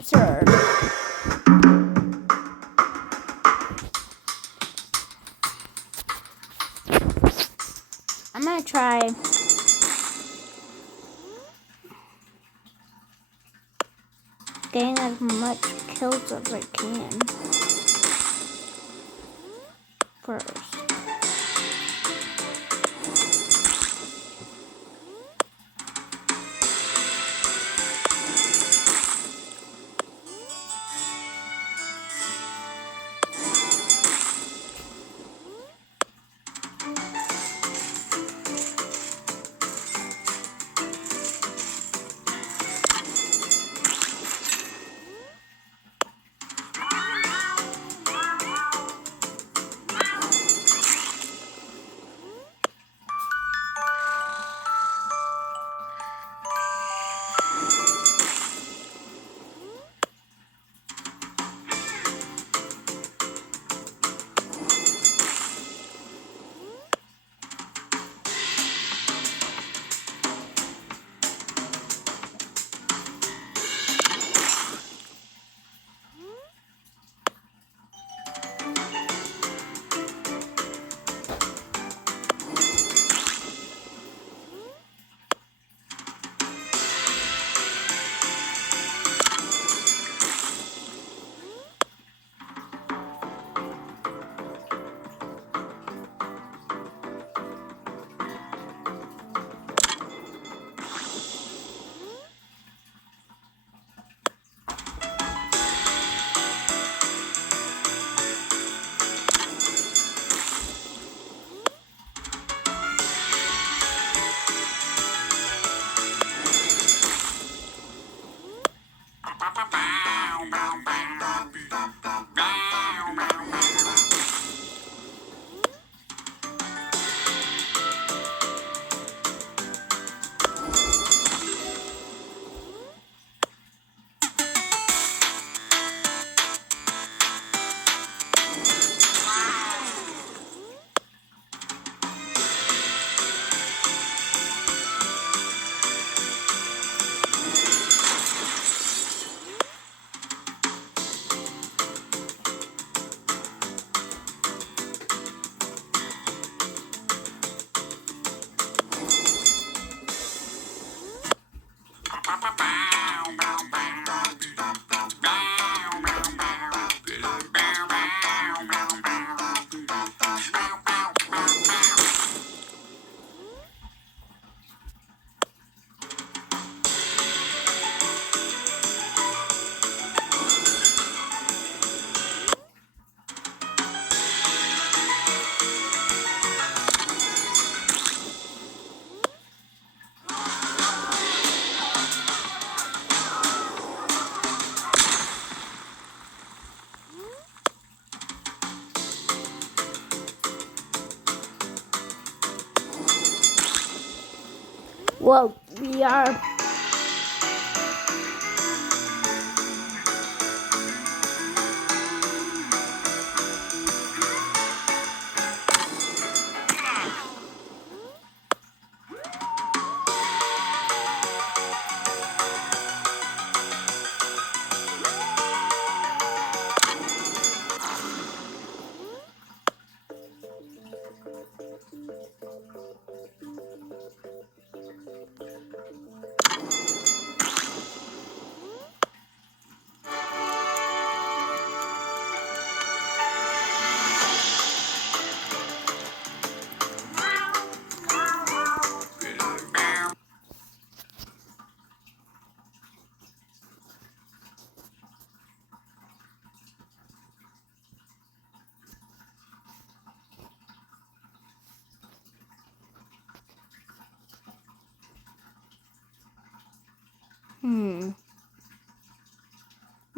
absurd. I'm gonna try getting as much kills as I can first. Well, we are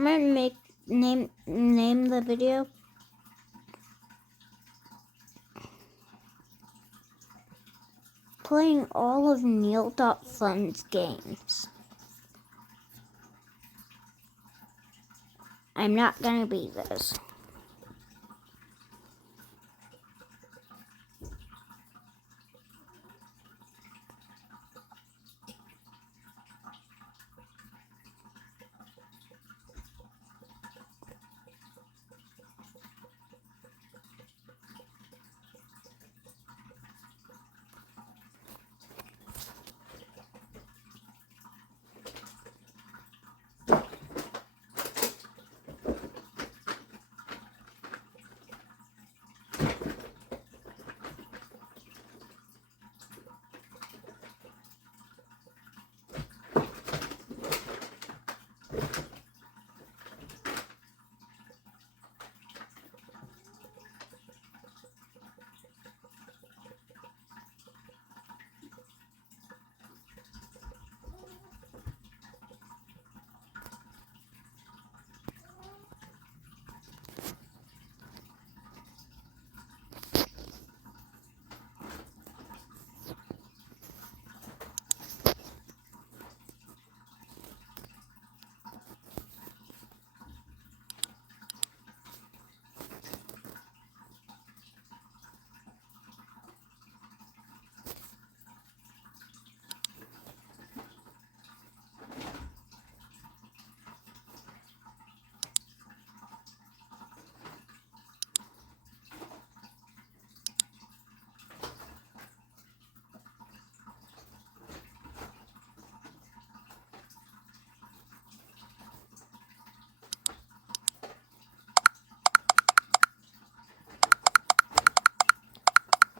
I'm gonna name the video playing all of Neal.Fun's games. I'm not gonna beat this.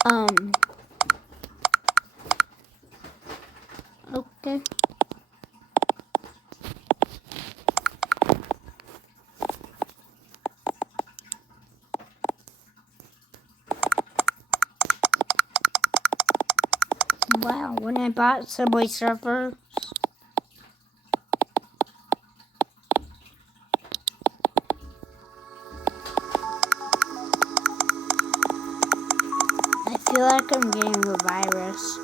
Okay. Wow, when I bought Subway Surfers, I feel like I'm getting a virus.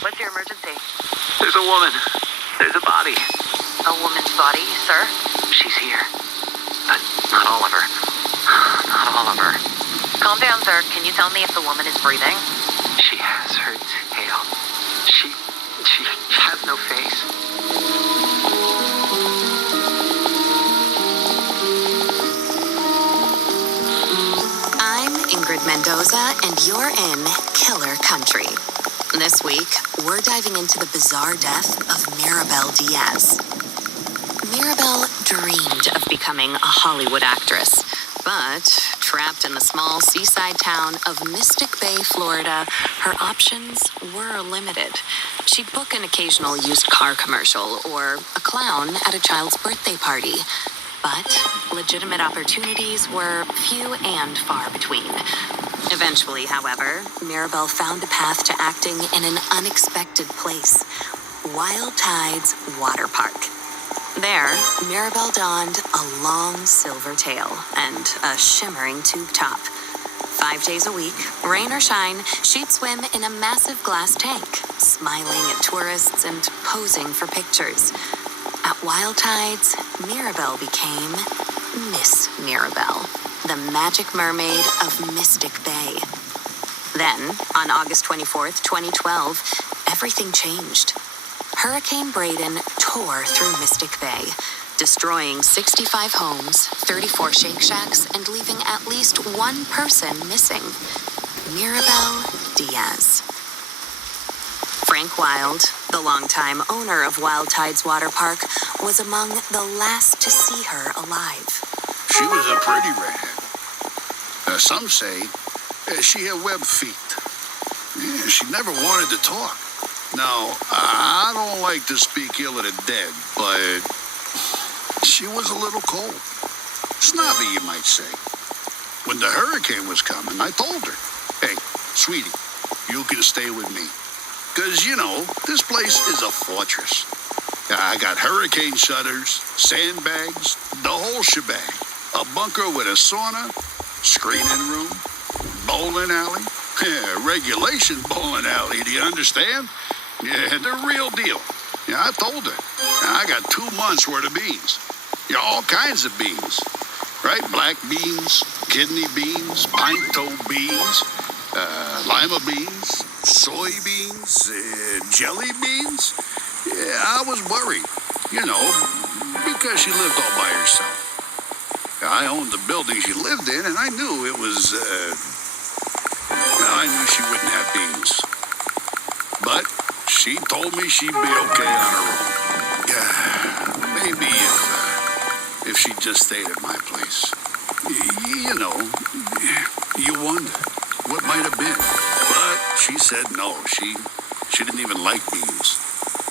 What's your emergency? There's a woman. There's a body. A woman's body, sir? She's here. But not all of her. Not all of her. Calm down, sir. Can you tell me if the woman is breathing? She has her tail. She has no face. Mendoza, and you're in Killer Country. This week, we're diving into the bizarre death of Mirabel Diaz. Mirabel dreamed of becoming a Hollywood actress, but trapped in the small seaside town of Mystic Bay, Florida, her options were limited. She'd book an occasional used car commercial or a clown at a child's birthday party. But legitimate opportunities were few and far between. Eventually, however, Mirabel found a path to acting in an unexpected place, Wild Tides Water Park. There, Mirabel donned a long silver tail and a shimmering tube top. 5 days a week, rain or shine, she'd swim in a massive glass tank, smiling at tourists and posing for pictures. At Wild Tides, Mirabel became Miss Mirabel, the magic mermaid of Mystic Bay. Then, on August 24th, 2012, everything changed. Hurricane Braden tore through Mystic Bay, destroying 65 homes, 34 Shake Shacks, and leaving at least one person missing: Mirabel Diaz. Frank Wild, the longtime owner of Wild Tides Water Park, was among the last to see her alive. She was a pretty redhead. Some say she had web feet. Yeah, she never wanted to talk. Now, I don't like to speak ill of the dead, but she was a little cold. Snobby, you might say. When the hurricane was coming, I told her, "Hey, sweetie, you can stay with me. Because, this place is a fortress. I got hurricane shutters, sandbags, the whole shebang. A bunker with a sauna, screening room, bowling alley. Regulation bowling alley, do you understand? Yeah, the real deal. I told her. I got 2 months worth of beans. All kinds of beans. Right? Black beans, kidney beans, pinto beans, lima beans, soybeans, jelly beans. Yeah, I was worried, because she lived all by herself. I owned the building she lived in, and I knew it was, I knew she wouldn't have beans. But she told me she'd be okay on her own. Maybe if she just stayed at my place. You wonder what might have been. But she said no, she didn't even like beans.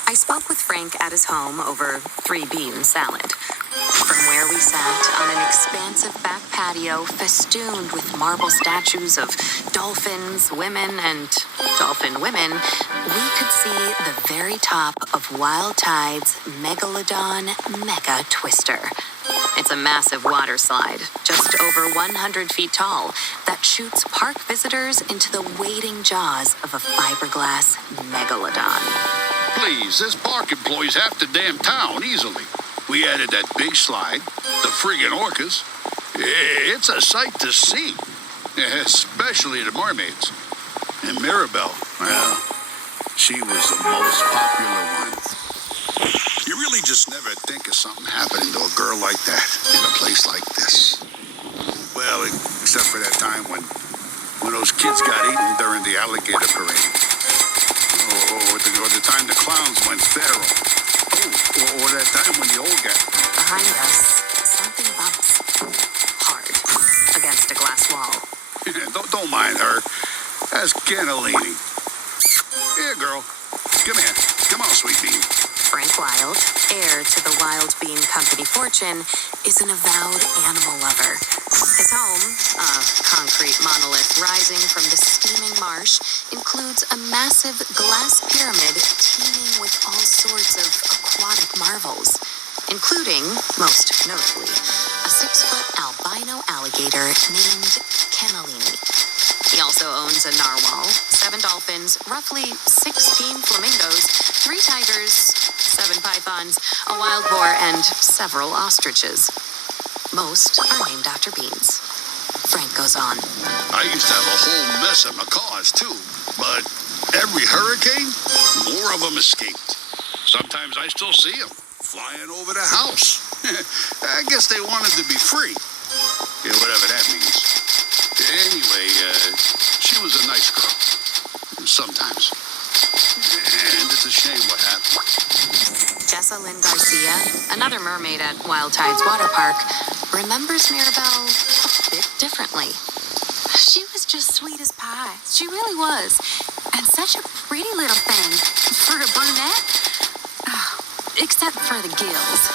I spoke with Frank at his home over 3-bean salad. From where we sat on an expansive back patio festooned with marble statues of dolphins, women, and dolphin women, we could see the very top of Wild Tide's Megalodon Mega Twister. It's a massive water slide, just over 100 feet tall, that shoots park visitors into the waiting jaws of a fiberglass megalodon. Please, this park employs half the damn town easily. We added that big slide, the friggin' orcas. It's a sight to see, especially the mermaids. And Mirabel, well, she was the most popular one. You really just never think of something happening to a girl like that in a place like this. Well, except for that time when those kids got eaten during the alligator parade. Or the time the clowns went feral. Or that time when the old guy... Behind us, something bumps. Hard. Against a glass wall. Don't mind her. That's cannellini. Here, girl. Come here. Come on, sweet bean. Frank Wild, heir to the Wild Bean Company fortune, is an avowed animal lover. His home, a concrete monolith rising from the steaming marsh, includes a massive glass pyramid teeming with all sorts of aquatic marvels, including, most notably, a 6-foot albino alligator named Cannellini. He also owns a narwhal, 7 dolphins, roughly 16 flamingos, 3 tigers, 7 pythons, a wild boar, and several ostriches. Most are named after beans. Frank goes on. I used to have a whole mess of macaws, too. But every hurricane, more of them escaped. Sometimes I still see them flying over the house. I guess they wanted to be free. Yeah, whatever that means. Anyway, she was a nice girl. Sometimes. And it's a shame what happened. Jessa Lynn Garcia, another mermaid at Wild Tides Water Park, remembers Mirabelle a bit differently. She was just sweet as pie. She really was. And such a pretty little thing. For a brunette? Oh, except for the gills.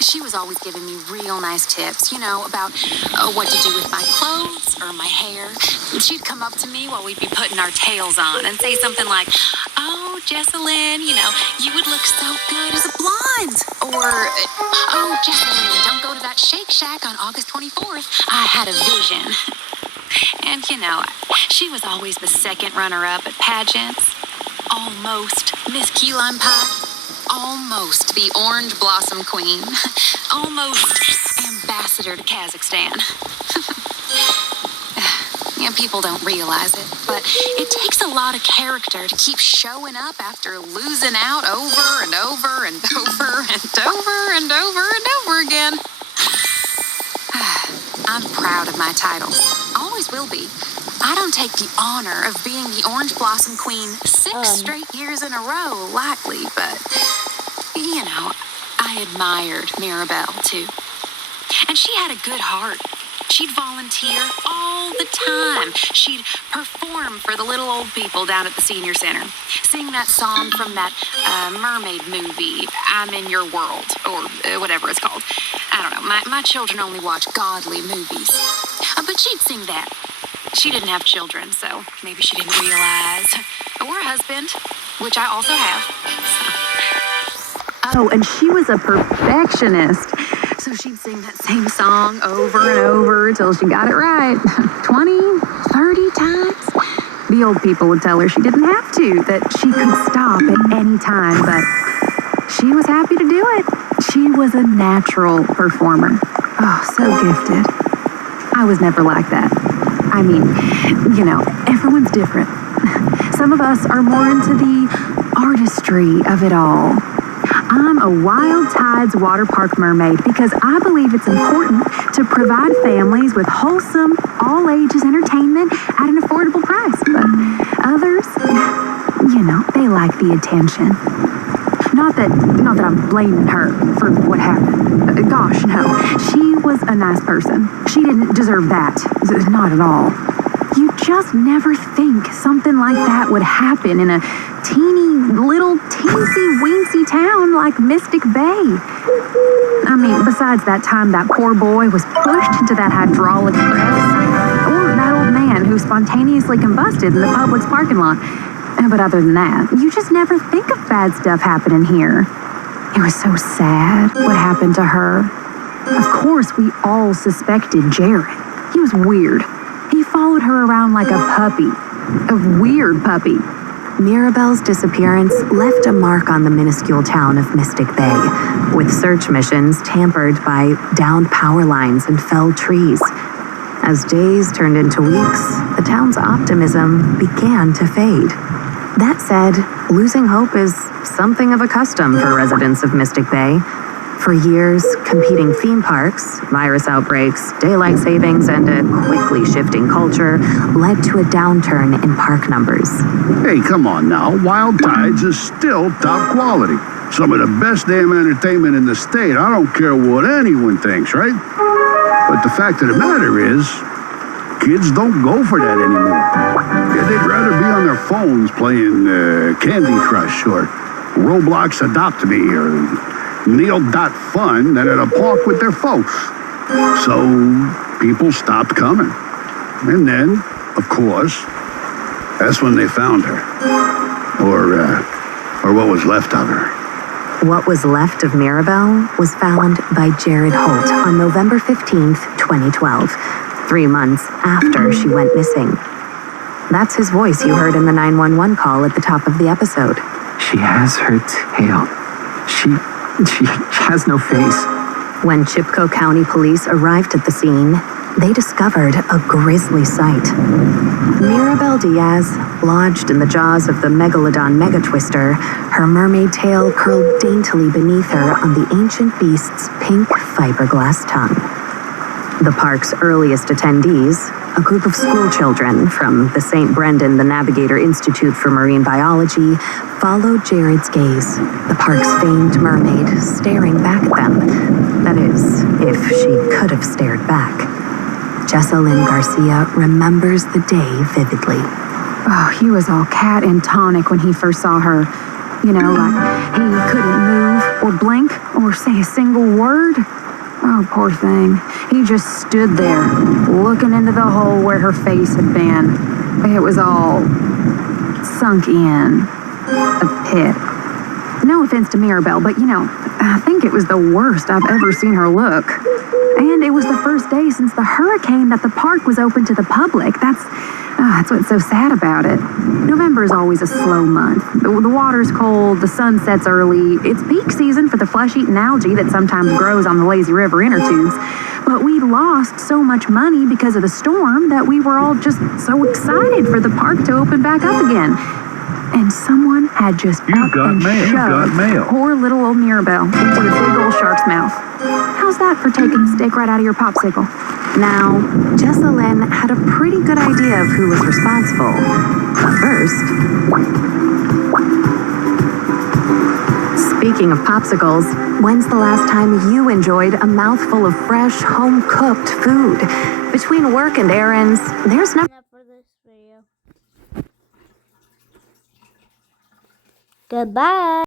She was always giving me real nice tips, about what to do with my clothes or my hair. She'd come up to me while we'd be putting our tails on and say something like, "Oh, Jessalyn, you would look so good as a blonde." Or, "Oh, Jessalyn, don't go to that Shake Shack on August 24th. I had a vision." And, she was always the second runner-up at pageants. Almost Miss Key Lime Pie. Almost the Orange Blossom Queen. Almost Ambassador to Kazakhstan. People don't realize it, but it takes a lot of character to keep showing up after losing out over and over and over and over and over and over again. I'm proud of my titles. Always will be. I don't take the honor of being the Orange Blossom Queen 6 straight years in a row, likely, but, I admired Mirabelle, too. And she had a good heart. She'd volunteer all the time. She'd perform for the little old people down at the senior center. Sing that song from that mermaid movie, I'm in Your World, or whatever it's called. I don't know. My children only watch godly movies. But she'd sing that. She didn't have children, so maybe she didn't realize. Or a husband, which I also have. Oh, and she was a perfectionist. So she'd sing that same song over and over till she got it right. 20, 30 times. The old people would tell her she didn't have to, that she could stop at any time, but she was happy to do it. She was a natural performer. Oh, so gifted. I was never like that. I mean, everyone's different. Some of us are more into the artistry of it all. I'm a Wild Tides Water Park mermaid because I believe it's important to provide families with wholesome, all-ages entertainment at an affordable price. But others, they like the attention. Not that I'm blaming her for what happened. Gosh, no. She was a nice person. She didn't deserve that. Not at all. You just never think something like that would happen in a little teensy-weensy town like Mystic Bay. I mean, besides that time that poor boy was pushed into that hydraulic press, or that old man who spontaneously combusted in the Publix parking lot. But other than that, you just never think of bad stuff happening here. It was so sad what happened to her. Of course, we all suspected Jared. He was weird. He followed her around like a puppy. A weird puppy. Mirabelle's disappearance left a mark on the minuscule town of Mystic Bay, with search missions tampered by downed power lines and felled trees. As days turned into weeks, the town's optimism began to fade. That said, losing hope is something of a custom for residents of Mystic Bay. For years, competing theme parks, virus outbreaks, daylight savings, and a quickly shifting culture led to a downturn in park numbers. Hey, come on now. Wild Tides is still top quality. Some of the best damn entertainment in the state. I don't care what anyone thinks, right? But the fact of the matter is, kids don't go for that anymore. Yeah, they'd rather be on their phones playing Candy Crush or Roblox Adopt Me or Neal.Fun than at a park with their folks. So people stopped coming. And then, of course, that's when they found her. Or what was left of her. What was left of Mirabelle was found by Jared Holt on November 15th, 2012, 3 months after she went missing. That's his voice you heard in the 911 call at the top of the episode. She has her tail. She has no face. When Chipko County Police arrived at the scene, they discovered a grisly sight. Mirabelle Diaz, lodged in the jaws of the Megalodon Megatwister, her mermaid tail curled daintily beneath her on the ancient beast's pink fiberglass tongue. The park's earliest attendees, a group of school children from the St. Brendan the Navigator Institute for Marine Biology followed Jared's gaze, the park's famed mermaid staring back at them. That is, if she could have stared back. Jessalyn Garcia remembers the day vividly. Oh, he was all cat and tonic when he first saw her. You know, like he couldn't move or blink or say a single word. Oh, poor thing. He just stood there, looking into the hole where her face had been. It was all sunk in. A pit. No offense to Mirabelle, but I think it was the worst I've ever seen her look. And it was the first day since the hurricane that the park was open to the public. That's what's so sad about it. November is always a slow month. The water's cold, the sun sets early. It's peak season for the flesh-eating algae that sometimes grows on the lazy river inner tubes. But we lost so much money because of the storm that we were all just so excited for the park to open back up again. And someone had just shoved poor little old Mirabelle into the big old shark's mouth. How's that for taking the stick right out of your popsicle? Now, Jessalyn had a pretty good idea of who was responsible. But first, speaking of popsicles, when's the last time you enjoyed a mouthful of fresh, home-cooked food? Between work and errands, there's never... Enough for this video. Goodbye.